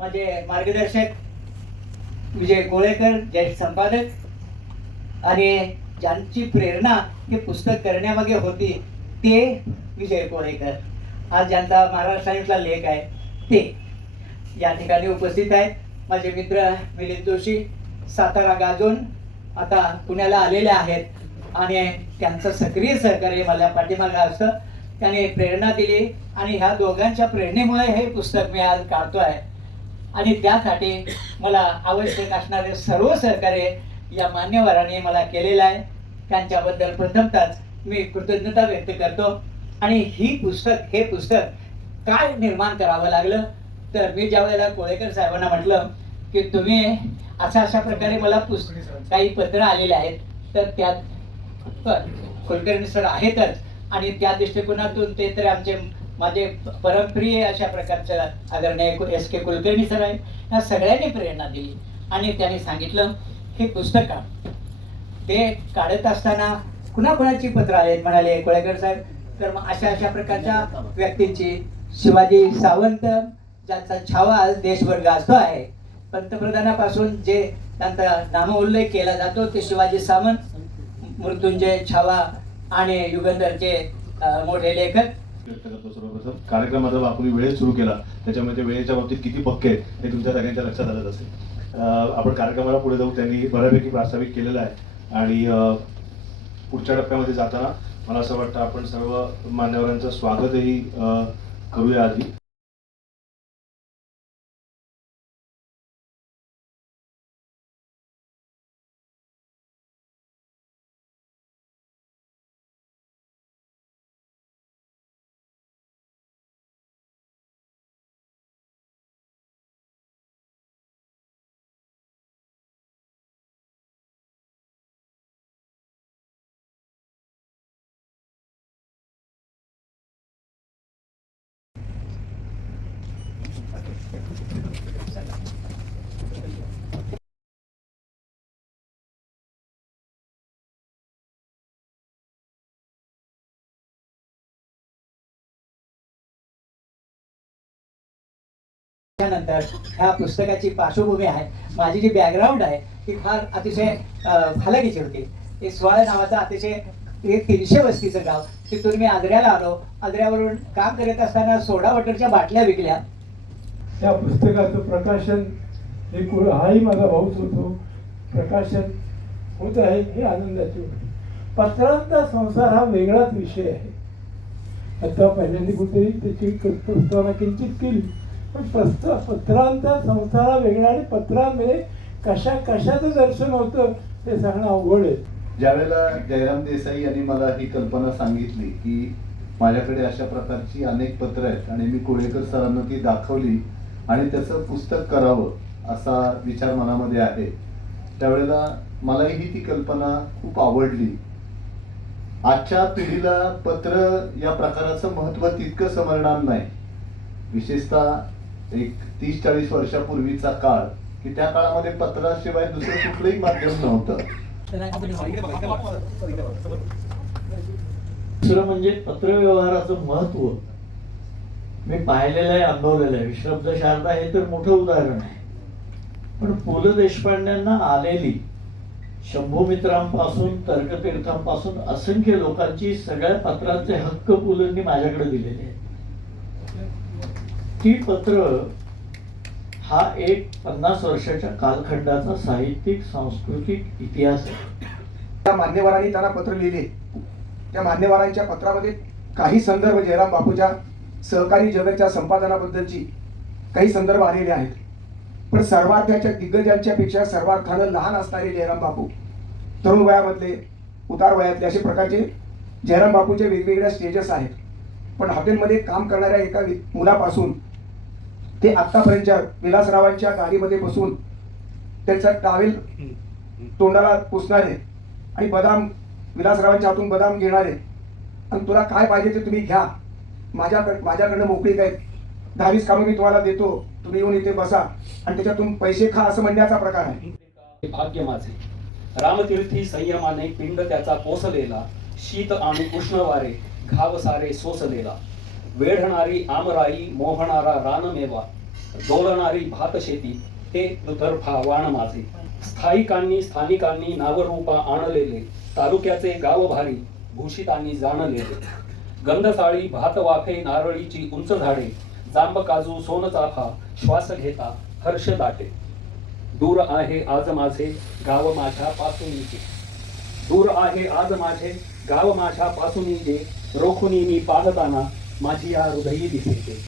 माझे मार्गदर्शक विजय गोळेकर ज्येष्ठ संपादक आणि ज्यांची प्रेरणा हे पुस्तक करण्यामागे होती ते विजय कोळेकर आज ज्यांचा महाराष्ट्र लेख आहे ते या ठिकाणी उपस्थित आहेत. माझे मित्र मिलिंद जोशी सातारा गाजून आता पुण्याला आलेले आहेत आणि त्यांचं सक्रिय सहकार्य मला पाठीमागं असतं. त्याने प्रेरणा दिली आणि ह्या दोघांच्या प्रेरणेमुळे हे पुस्तक मी आज काढतो आहे आणि त्यासाठी मला आवश्यक असणारे सर्व सहकार्य या मान्यवरांनी मला केलेलं आहे. त्यांच्याबद्दल प्रथमतच मी कृतज्ञता व्यक्त करतो. आणि ही पुस्तक हे पुस्तक काय निर्माण करावं लागलं? तर मी ज्या वेळेला कोळेकर साहेबांना म्हटलं की तुम्ही अशा अशा प्रकारे मला पुस्तक काही पत्र आलेले आहेत तर त्यात कुलकर्णी सर आहेतच. आणि त्या दृष्टिकोनातून ते तर आमचे माझे परमप्रिय अशा प्रकारचं आदरणीय एस के कुलकर्णी सर आहे या सगळ्यांनी प्रेरणा दिली. आणि त्यांनी सांगितलं हे पुस्तक काढ. ते काढत असताना कुणाकुणाची पत्र आहेत म्हणाले कोळेकर साहेब? तर मग अशा अशा प्रकारच्या व्यक्तींची शिवाजी सावंत ज्यांचा छावा आज देशभर गाजतो आहे पंतप्रधानापासून जे त्यांचा नामोल्लेख केला जातो ते शिवाजी सावंत मृत्युंजय छावा आणि युगंधरचे मोठे लेखक. व्यक्त करतो सर्वप्रथम. कार्यक्रमाचा आपण वेळेत सुरू केला त्याच्यामुळे ते वेळेच्या बाबतीत किती पक्के आहेत हे तुमच्या सगळ्यांच्या लक्षात आलंच असेल. आपण कार्यक्रमाला पुढे जाऊ त्यांनी बऱ्यापैकी प्रास्ताविक केलेलं आहे. आणि पुढच्या टप्प्यामध्ये जाताना मला असं वाटतं आपण सर्व मान्यवरांचं स्वागतही करूया आधी. त्यानंतर ह्या पुस्तकाची पार्श्वभूमी आहे. माझी जी बॅकग्राऊंड आहे ती फार अतिशय अं, फलकीची होती. हे सोळा नावाचं अतिशय एक तीनशे वस्तीचं गाव. तिथून मी आग्र्याला आलो. आग्र्यावरून काम करत असताना सोडा वॉटरच्या बाटल्या विकल्या. त्या पुस्तकाचं प्रकाशन हे कुळ हाही माझा भाऊच होतो. प्रकाशन होत आहे हे आनंदाची गोष्ट. पत्रांचा संसार हा वेगळाच विषय आहे. आता पहिल्यांदा कुठेही त्याची प्रस्तावना किंचित केली. पण प्रस्त पत्रांचा संसार हा वेगळा आणि पत्रांमध्ये कशा कशाचं दर्शन होतं ते सांगणं अवघड आहे. ज्यावेळेला जयराम देसाई यांनी मला ही कल्पना सांगितली की माझ्याकडे अशा प्रकारची अनेक पत्र आहेत आणि मी कोळेकर सरांना ती दाखवली आणि त्याचं पुस्तक करावं असा विचार मनामध्ये आहे. त्यावेळेला मलाही ती कल्पना खूप आवडली. आजच्या पिढीला पत्र या प्रकाराचं महत्त्व तितकं समजणार नाही. विशेषतः एक तीस चाळीस वर्षापूर्वीचा काळ की त्या काळामध्ये पत्राशिवाय दुसरं कुठलंही माध्यम नव्हतं. दुसरं म्हणजे पत्रव्यवहाराचं महत्त्व मी पाहिलेलं आहे अनुभवलेलं आहे. विश्रब्द शारदा हे तर मोठं उदाहरण आहे. पण पु ल देशपांड्यांना आलेली शंभू मित्रांपासून तर्कतीर्थांपासून असंख्य लोकांची सगळ्या पत्रांचे हक्क पुलंनी माझ्याकडे दिलेले आहेत. ती पत्र हा एक पन्नास वर्षाच्या कालखंडाचा साहित्यिक सांस्कृतिक इतिहास आहे. त्या मान्यवरांनी त्यांना पत्र लिहिले. त्या मान्यवरांच्या पत्रामध्ये काही संदर्भ जयराम बापूच्या सहकारी जगतच्या संपादनाबद्दलची काही संदर्भ आलेले आहेत. पण सर्वार्थाच्या दिग्गजांच्यापेक्षा सर्वार्थानं लहान असणारे जयराम बापू तरुण वयामधले उतार वयातले असे प्रकारचे जयराम बापूचे वेगवेगळ्या स्टेजेस आहेत. पण हॉटेलमध्ये काम करणाऱ्या एका मुलापासून ते आत्तापर्यंतच्या विलासरावांच्या गाडीमध्ये बसून त्यांचा टावेल तोंडाला पुसणारे आणि बदाम विलासरावांच्या हातून बदाम घेणारे आणि तुला काय पाहिजे ते तुम्ही घ्या. माझ्याकडे माझ्याकडनं मोकळी काय? दहा वीस कामं मी तुम्हाला देतो. तुम्ही येऊन इथे बसा. आणि त्याच्यातून पैसे खा असं म्हणण्याचा प्रकार आहे. भाग्य माझे. रामतीर्थी संयमाने पिंड त्याचा पोसलेला शीत आणि उष्ण वारे घाव सारे सोसलेला. वेढणारी आमराई मोहणारा रानमेवा डोलणारी भात शेती ते दुतर्फा वाण माझे. स्थायिकांनी स्थानिकांनी नावरूपा आणलेले तालुक्याचे गाव भारी भूषितांनी जाणलेले. गंधसाळी भात वाफे नारळीची उंच झाडे जांब काजू सोन चाफा श्वास घेता हर्ष दाटे. दूर आहे आज माझे गाव माझ्या पासून दूर आहे आज माझे गाव माझ्या पासून रोखुनी मी पाहताना माझी या हृदयी दिसेते.